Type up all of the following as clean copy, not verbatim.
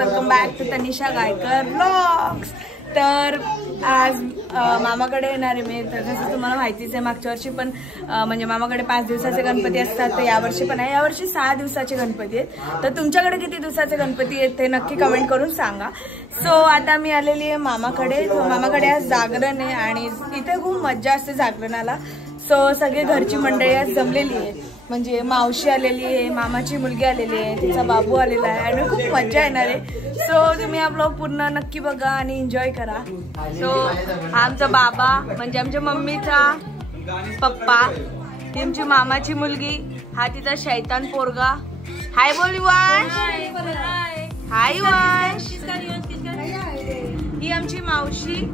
Welcome back to Tanisha Gaykar vlogs. तर आज मामाकडे येणार आहे मी। तर जसं तुम्हाला माहितीच आहे मागच्या वर्षी पण म्हणजे मामाकडे 5 दिवसाचे गणपती असतात, तर यावर्षी पण आहे। यावर्षी 6 दिवसाचे गणपती आहेत। तर तुमच्याकडे किती दिवसाचे गणपती आहेत ते नक्की कमेंट करून सांगा। सो आता मी आलेली आहे मामाकडे। मामाकडे आज जागरण आहे आणि इथे खूप मज्जा असते जागरणाला। सो सगळे घरची मंडळी आज जमलेली आहे, म्हणजे मावशी आलेली आहे, मामाची मुलगी आलेली आहे, तिचा बाबू आलेला आहे आणि खूप मज्जा येणार आहे। सो तुम्ही हा ब्लॉग पूर्ण नक्की बघा आणि एन्जॉय करा। सो आमचा बाबा म्हणजे आमच्या मम्मीचा पप्पा, ती आमची मामाची मुलगी, हा तिचा शैतान पोरगा। हाय बोल वंश, हाय वंश। ही आमची मावशी,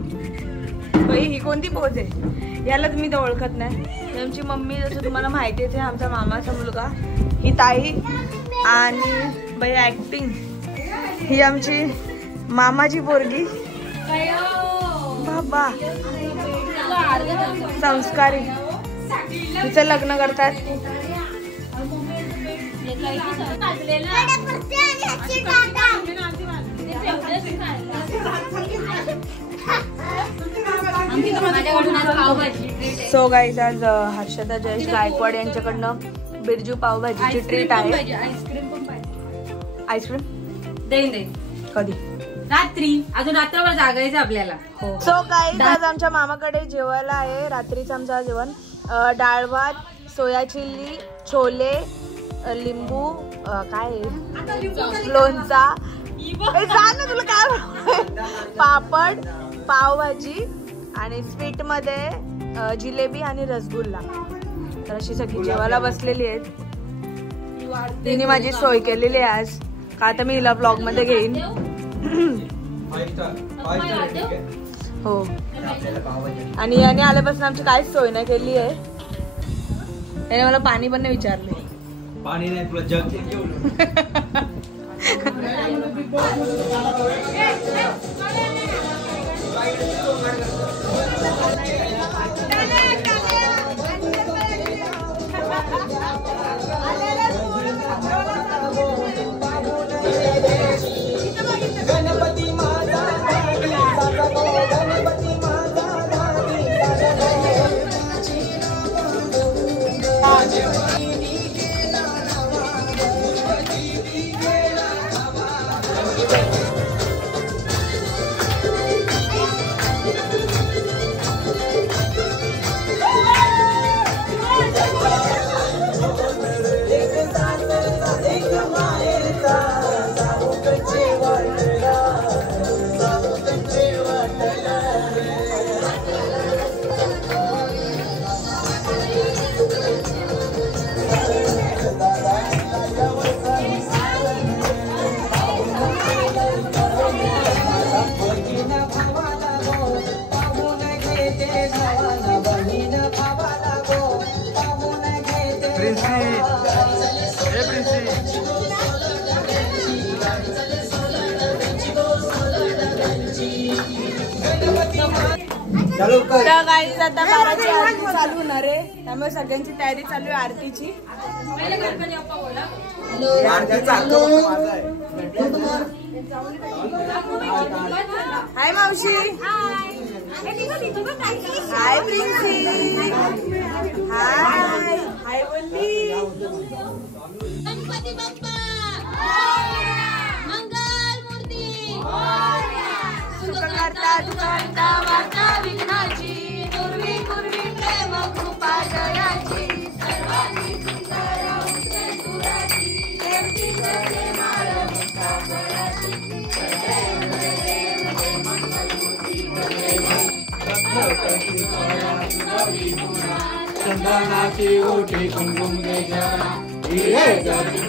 ही कोणती पोज आहे याला तुम्ही तर ओळखत नाही। आमची मम्मी, जसं तुम्हाला माहिती आहे, आमचा मामाचा मुलगा, ही ताई आणि बाई ऍक्टिंग, ही आमची मामाची पोरगी बाबा संस्कारी, तिचं लग्न करतात। सो गाईज आज हर्षदा जयेश गायकवाड यांच्याकडनं बिरजू पावभाजीची ट्रीट आहे। आईस्क्रीम देईन कधी? रात्री, अजून रात्रभर जागायचं आपल्याला। सो गाईज आज आमच्या मामाकडे जेवायला आहे रात्रीचं आमचं जेवण। डाळ भात, सोया चिल्ली, छोले, लिंबू, काय लोणचा, तुला काय, पापड, पावभाजी आणि स्वीट मध्ये जिलेबी आणि रसगुल्ला। तर अशी सगळी जेवायला बसलेली आहेत। तिने माझी सोय केलेली आहे आज, का तर मी हिला ब्लॉग मध्ये घेईन। हो, आणि याने आल्यापासून आमची काहीच सोय नाही केली आहे। त्याने मला पाणी पण नाही विचारले। पाणी नाही, तुला जग तर गाईज आता 12ची आरती चालू होणार आहे, त्यामुळे सगळ्यांची तयारी चालू आहे आरतीची। हाय मावशी, हाय प्रिन्सी, हाय हाय वल्ली। गणपती बाप्पा मंगल मूर्ती, सुख करता दुःखहर्ता वार्ता विघ्नाची, पूर्वी पूर्वी प्रेम कृपा जयाची, सर्वांनी सुंदर उंचे सुराची, देवची जय माळ मुक्ताफळाची, जय देव जय मंगल मूर्ती, चंदनाची ओटी कुंकुम केशरा, हिरे जरी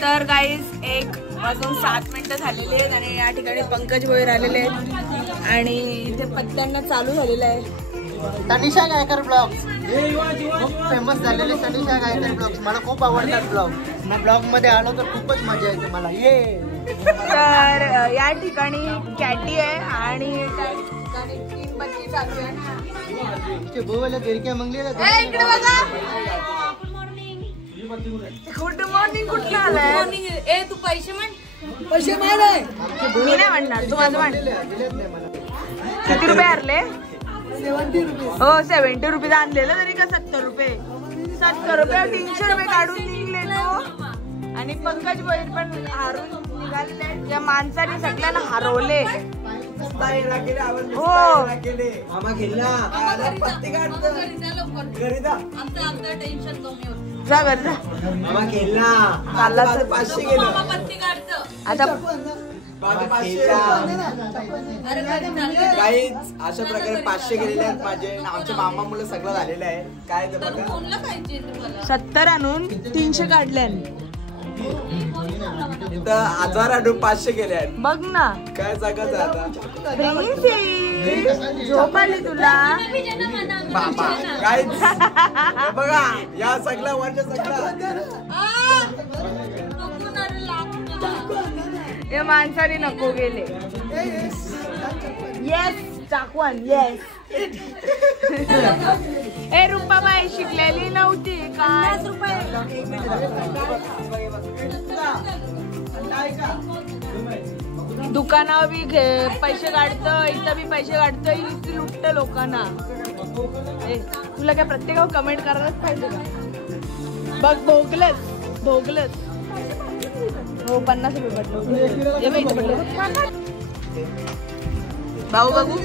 तर गाईज 1:07 झालेले आहेत आणि या ठिकाणी पंकज भोईर आलेले आहेत आणि इथे पत्त्यांना चालू झालेलं आहे। तनिषा गायकर ब्लॉग्स खूप फेमस झालेले। तनिषा गायकर ब्लॉग्स मला खूप आवडतात ब्लॉग। मी ब्लॉग मध्ये आलो तर खूपच मजा येते मला। ये तर या ठिकाणी कॅटी आहे आणि त्या ठिकाणी 3 नक्की चालू आहे. बोला तिरक्या मंगलेला इकडे बघा. गुड मॉर्निंग कुठला आलाय? ए तू पैसे म्हण. पैसे मार. मी नाही म्हणणार, तू माझं म्हण. किती रुपये हरले? 70 रुपये. हो 70 रुपये आणलेलं तरी का 70 रुपये? 70 रुपये 300 रुपये काढून निघले तो. आणि पंकज भैर पण हारून निघाले. या माणसाने सगळ्यांना हरवले. हो मामा खेळला पत्ती काढतो घरी जा. आमचं टेन्शन कमी होतं. जा घर जा. मामा खेळला चालला 500 गेलं. पत्ती काढतं. आता काही अशा प्रकारे 500 गेलेले आहेत माझे. आमच्या मामा मुलं सगळं झालेलं आहे. काय ते बघा कोणला पाहिजे तुम्हाला? 70 आणून 300 काढले. इथं 1000 आणून 500 गेले आहेत. बघ ना काय जगत आहे आता. झोप आली तुला? बाबा काय बघा या सगळ्या वरच्या सगळं या माणसाने नको गेले. Yes चाकवान yes. ए रुपाबाई शिकलेली नव्हती का? दुकानावर बी पैसे काढतं, इथं बी पैसे काढतं, इथे लुटतं लोकांना. तुला काय प्रत्येकावर कमेंट करायलाच पाहिजे का? बघ भोगलंच भोगलंच. हो 50 रुपये पडलं. भाऊ बघू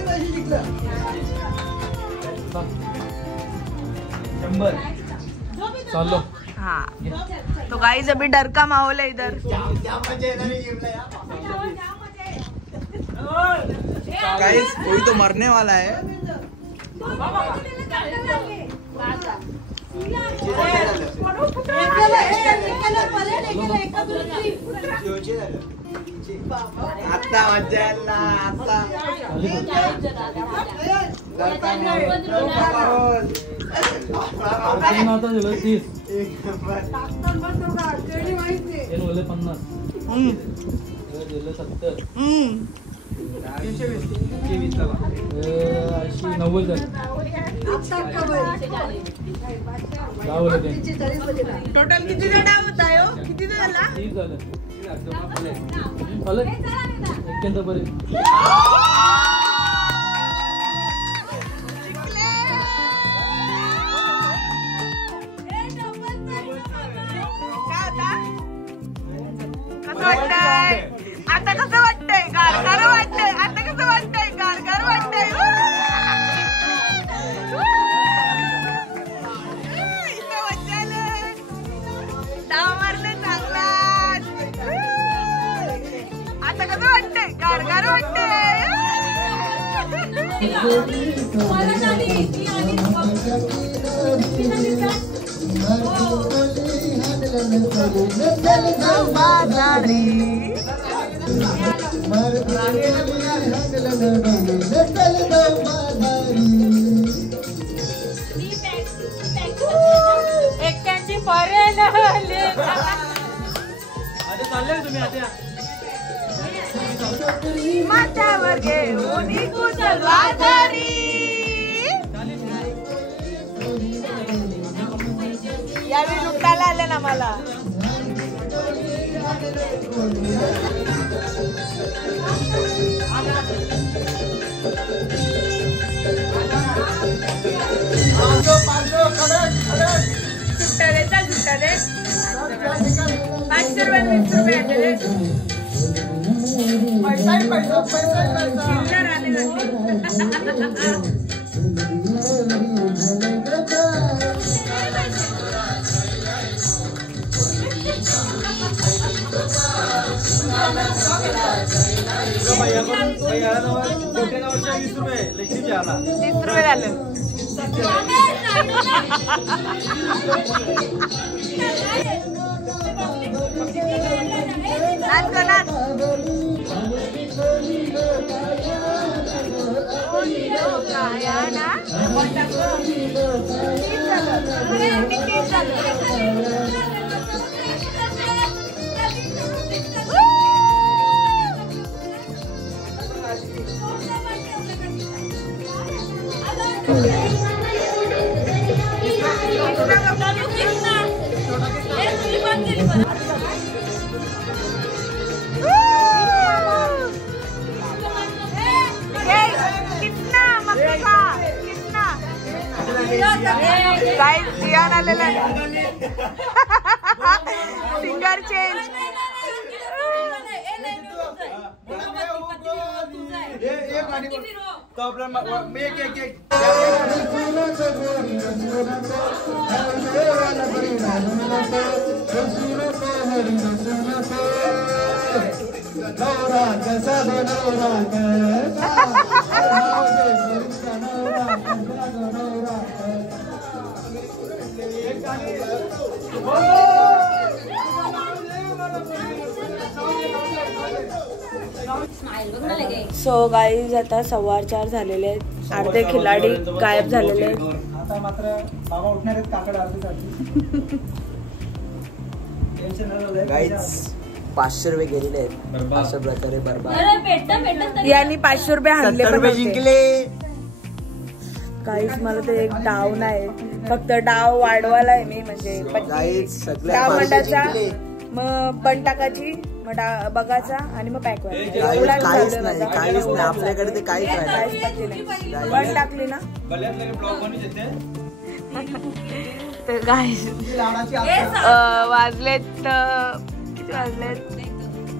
चाललो. हाँ तो गाइस अभी डर का माहौल है इधर. गाइस कोई तो मरने वाला है. आता मजा आला आता. आता दिलं 30. हे बोलले 50. दिलं 70. 90 झालं. टोटल किती जण होता हो? किती झाला? 30 झालं. चालेल 81 पर्यंत. आता कसं वाटतंय? गारगार वाटतंय. आता कसं वाटतंय? गारगार वाटतंय. इथं मजा आलं. डाव मारले चांगला. आता कसं वाटतंय? गारगार वाटतंय. एकट्यांची पर्याय नाही. माथ्यावर घेऊन कुचलवाधारी. यावेळी लुटायला आले ना मला. सुट्टा दे चल सुट्टा दे. 500 रुपये 20 रुपये आले. चिल्लर आले लागले. ₹20 30 रुपये झालं. नाच गं नाच. आलेला आहे. Singer change. सो गाईज आता 4:15 झालेले आहेत. अर्धे खिलाडी गायब झालेले आहेत. आता मात्र मामा उठणार आहेत काकड अर्धेसाठी. गाईज 500 रुपये गेलेले आहेत अशा प्रकारे बरबाद. यांनी 500 रुपये हाणले 70 रुपये जिंकले. गाईज मला ते एक डाव नाही, फक्त डाव वाढवायला आहे मी, म्हणजे गाईज सगळ्या डाव माणसं मंडाचा, जिंकले. मग पण टाकायची, मग बघायचा आणि मग पॅक काहीच नाही काहीच नाही आपल्याकडे ते काहीच नाही. पण टाकली ना तर गाईज वाजलेत किती वाजलेत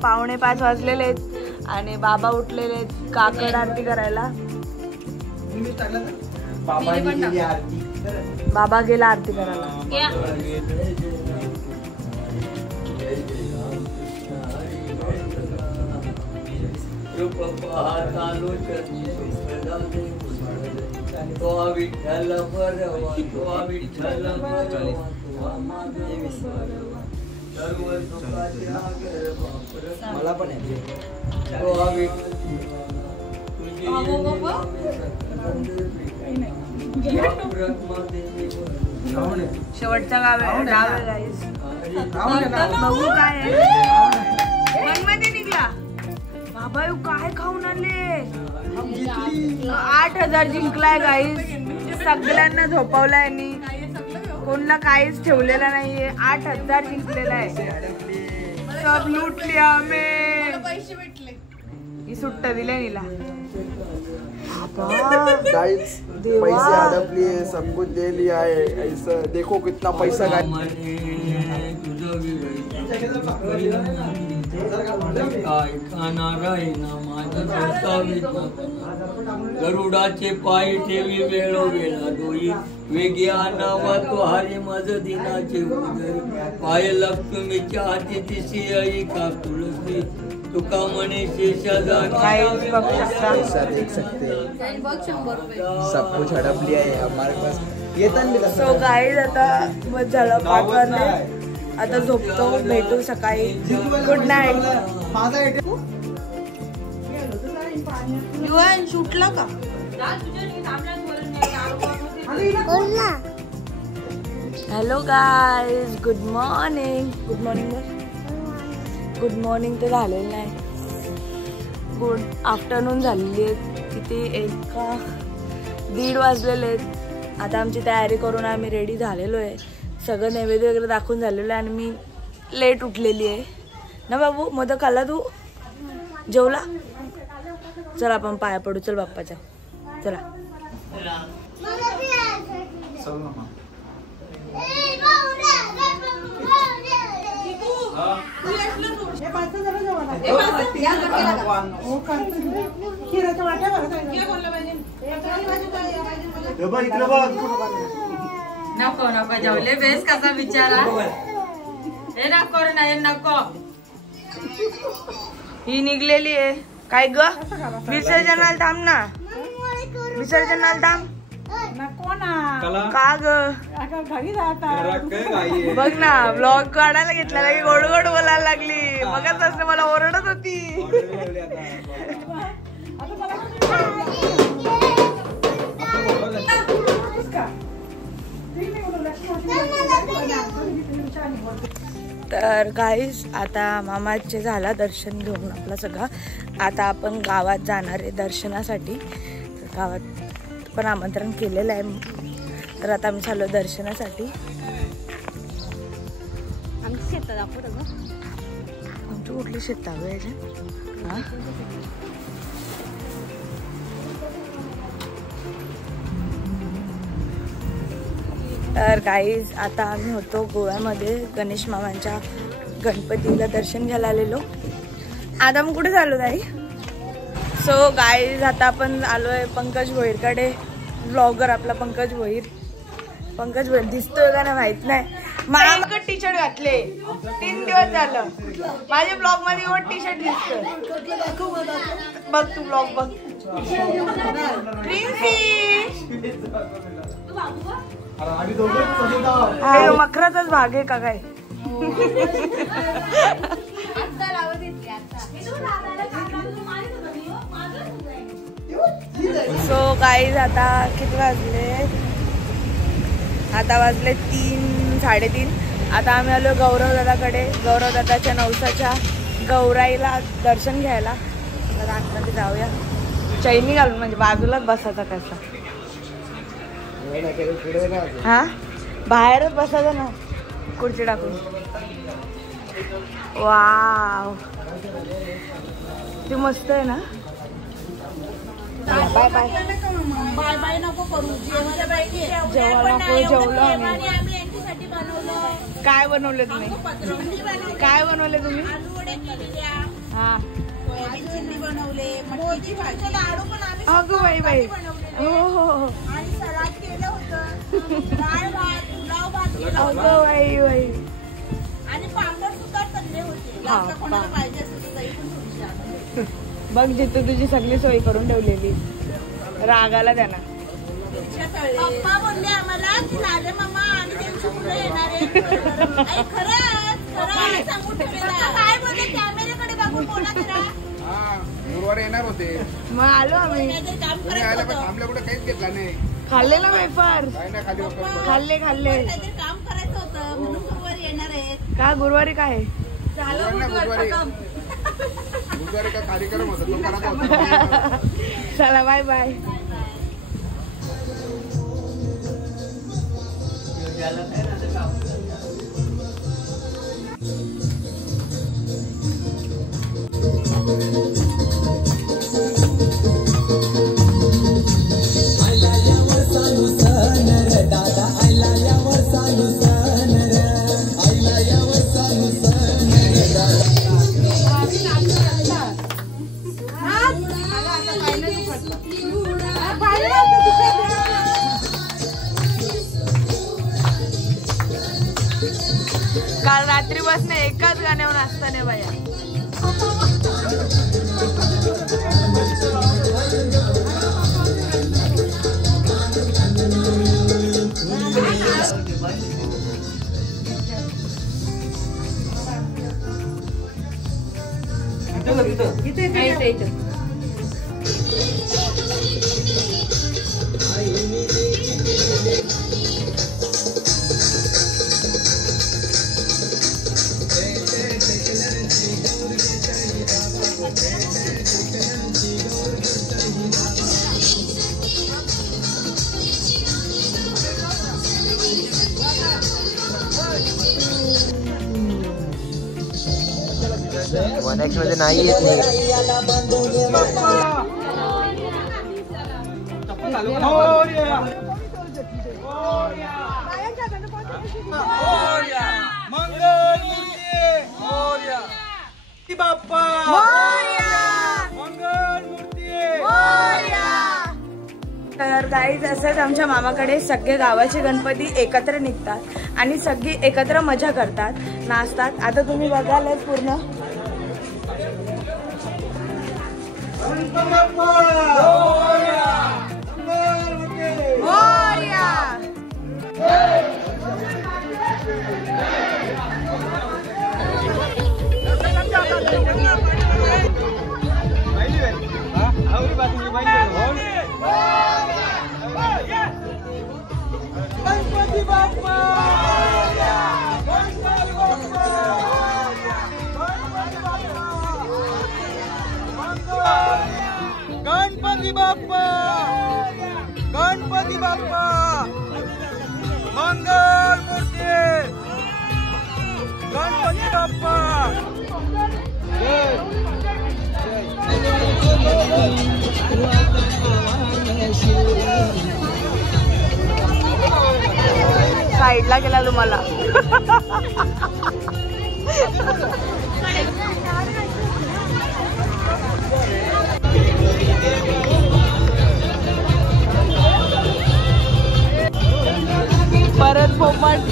4:45 वाजलेले आहेत आणि बाबा उठलेले आहेत काकड आरती करायला. बाबा गेला आरती करायला. मला पण शेवटचा डाव आहे गाईस. बघू काय आहे. मध्ये निघला बाबा काय खाऊन आले. 8,000 जिंकलाय गाईस. सगळ्यांना झोपवलाय यांनी, कोणला काहीच ठेवलेला नाहीये. 8,000 जिंकलेला आहे. सब लूट लिया हमें. पैसे भेटले. ही सुट्ट दिले नीला. गाइस पैसे हड़पलिए सब कुछ दे लिया है. ऐसा देखो कितना पैसा गरुडाचे पाय ठेवी वेळोवेळा डोई वेग्या नावा तो हरी मज दिनाचे उदरी पाय लक्ष्मीच्या हाती दिसी आई का तुळसी तुका म्हणे शेषा पैसा देख सकते हैं. सब कुछ हड़प लिया है हमारे पास. सो गाईज आता मग झालं 5 वाजले. आता झोपतो, भेटू सकाळी. Good night. युवन सुटला का. Hello guys, good morning. Good morning. Good morning तर झालेलं नाही, गुड आफ्टरनून झालेली आहे. किती 1:30 वाजलेले आहेत. आता आमची तयारी करून आम्ही रेडी झालेलो आहे. सगळं नैवेद्य वगैरे दाखवून झालेलं आहे आणि मी लेट उठलेली आहे ना. बाबू मोदक खाल्ला तू? जेवला? चला आपण पाया पडू. चल बाप्पाच्या. चला नको नको जेवले बेस कसा विचारा. हे नको रे नाही नको. ही निघलेली आहे काय ग. विसर्जनाला थांब ना. विसर्जनाला थांब. का ग बघ ना. ब्लॉग काढायला घेतला की गोड गोड बोलायला लागली. मगच असं मला ओरडत होती. तर गाईस आता मामाचे झाला दर्शन घेऊन आपला सगळा. आता आपण गावात जाणार आहे दर्शनासाठी. गावात पण आमंत्रण केलेलं आहे. तर आता आम्ही चाललो दर्शनासाठी. आमची शेतात दाखवत ग. आमची कुठली शेतात यायच्या. तर गाईज आता आम्ही होतो गोव्यामध्ये गणेश मामांच्या गणपतीला दर्शन घ्यायला आलेलो. आता मग कुठे चाललो ताई? सो गाईज आता आपण आलोय पंकज भोईरकडे. ब्लॉगर आपला पंकज भोईर दिसतोय का नाही माहित नाही. मला टी शर्ट घातले 3 दिवस झालं. माझ्या ब्लॉग मध्ये एवढं टी शर्ट दिसतोय. बघ तू ब्लॉग बघ. मकराचाच भाग आहे का काय? सो गाईज आता किती वाजले? आता वाजले 3, 3:30. आता आम्ही आलो गौरव दादाकडे. गौरव दादाच्या नवसाच्या गौराईला दर्शन घ्यायला. तर आतमध्ये जाऊया. चैनी घालून म्हणजे बाजूलाच बसायचा कसा. हा बाहेरच बसायचं ना खुर्ची टाकून. वाव ती मस्त आहे ना. बाय बाय बाय बाय नको करू. जेवलो आम्ही. काय बनवले तुम्ही? काय बनवले तुम्ही? हा अगं बाई बाई. हो हो हो अगं बाई बाई. बघ जिथे तुझी सगळी सोय करून ठेवलेली. रागाला त्यांना पप्पा बोलले आम्हाला की लाले मामा आणि त्यांची मुलं येणार आहे. काय बोलले कॅमेऱ्याकडे बघून बोला जरा. गुरुवारी येणार होते मग आलो आम्ही. काम करायचं थांबल्या कुठे काहीच घेतला नाही. खाल्ले ना वेफर. खाल्ले काम करायचं होतं म्हणून गुरुवारी येणार आहे. का गुरुवारी काय झालं गुरुवारी का कार्यक्रम होता तो करायचा होता. चला बाय बाय. काल रात्री बसने एकाच गाण्यावर असताना बाया. नेक्स्ट मध्ये नाही येत नाही. तर गाईज असंच आमच्या मामाकडे सगळे गावाचे गणपती एकत्र निघतात आणि सगळी एकत्र मजा करतात, नाचतात. आता तुम्ही बघालच पूर्ण गणपती बाप्पा, गणपती बाप्पा, मंगल मूर्ती, गणपती बाप्पा. जय साईडला केला तुम्हाला. परत पोपट.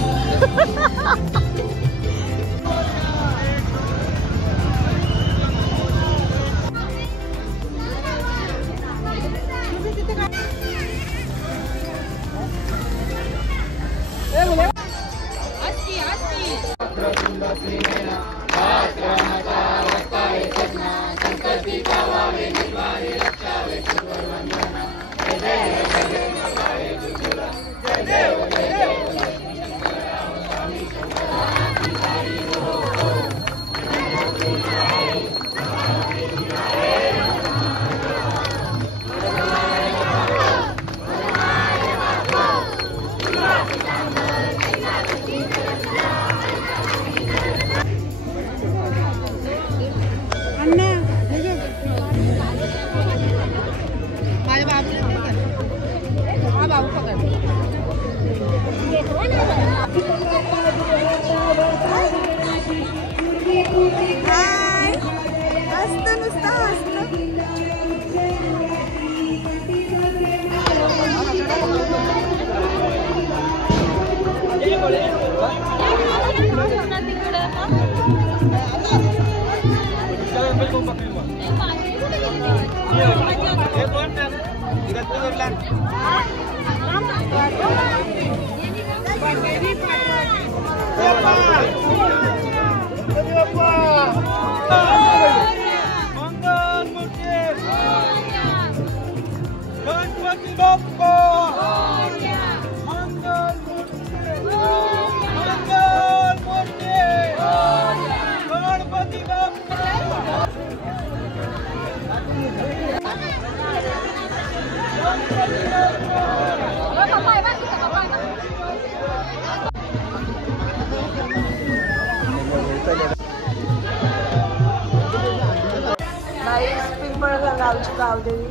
पिंपळगाव गावची गावदेवी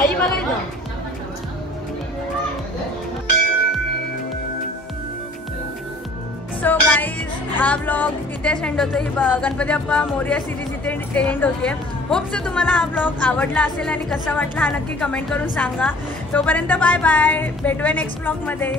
आई मला. सो गाईज हा ब्लॉग इथेच एंड होतो. ही गणपती बाप्पा मोरया सिरीज इथे एंड होते. होप सो तुम्हाला हा ब्लॉग आवडला असेल आणि कसा वाटला हा नक्की कमेंट करून सांगा. तोपर्यंत बाय बाय, भेटूया नेक्स्ट ब्लॉगमध्ये.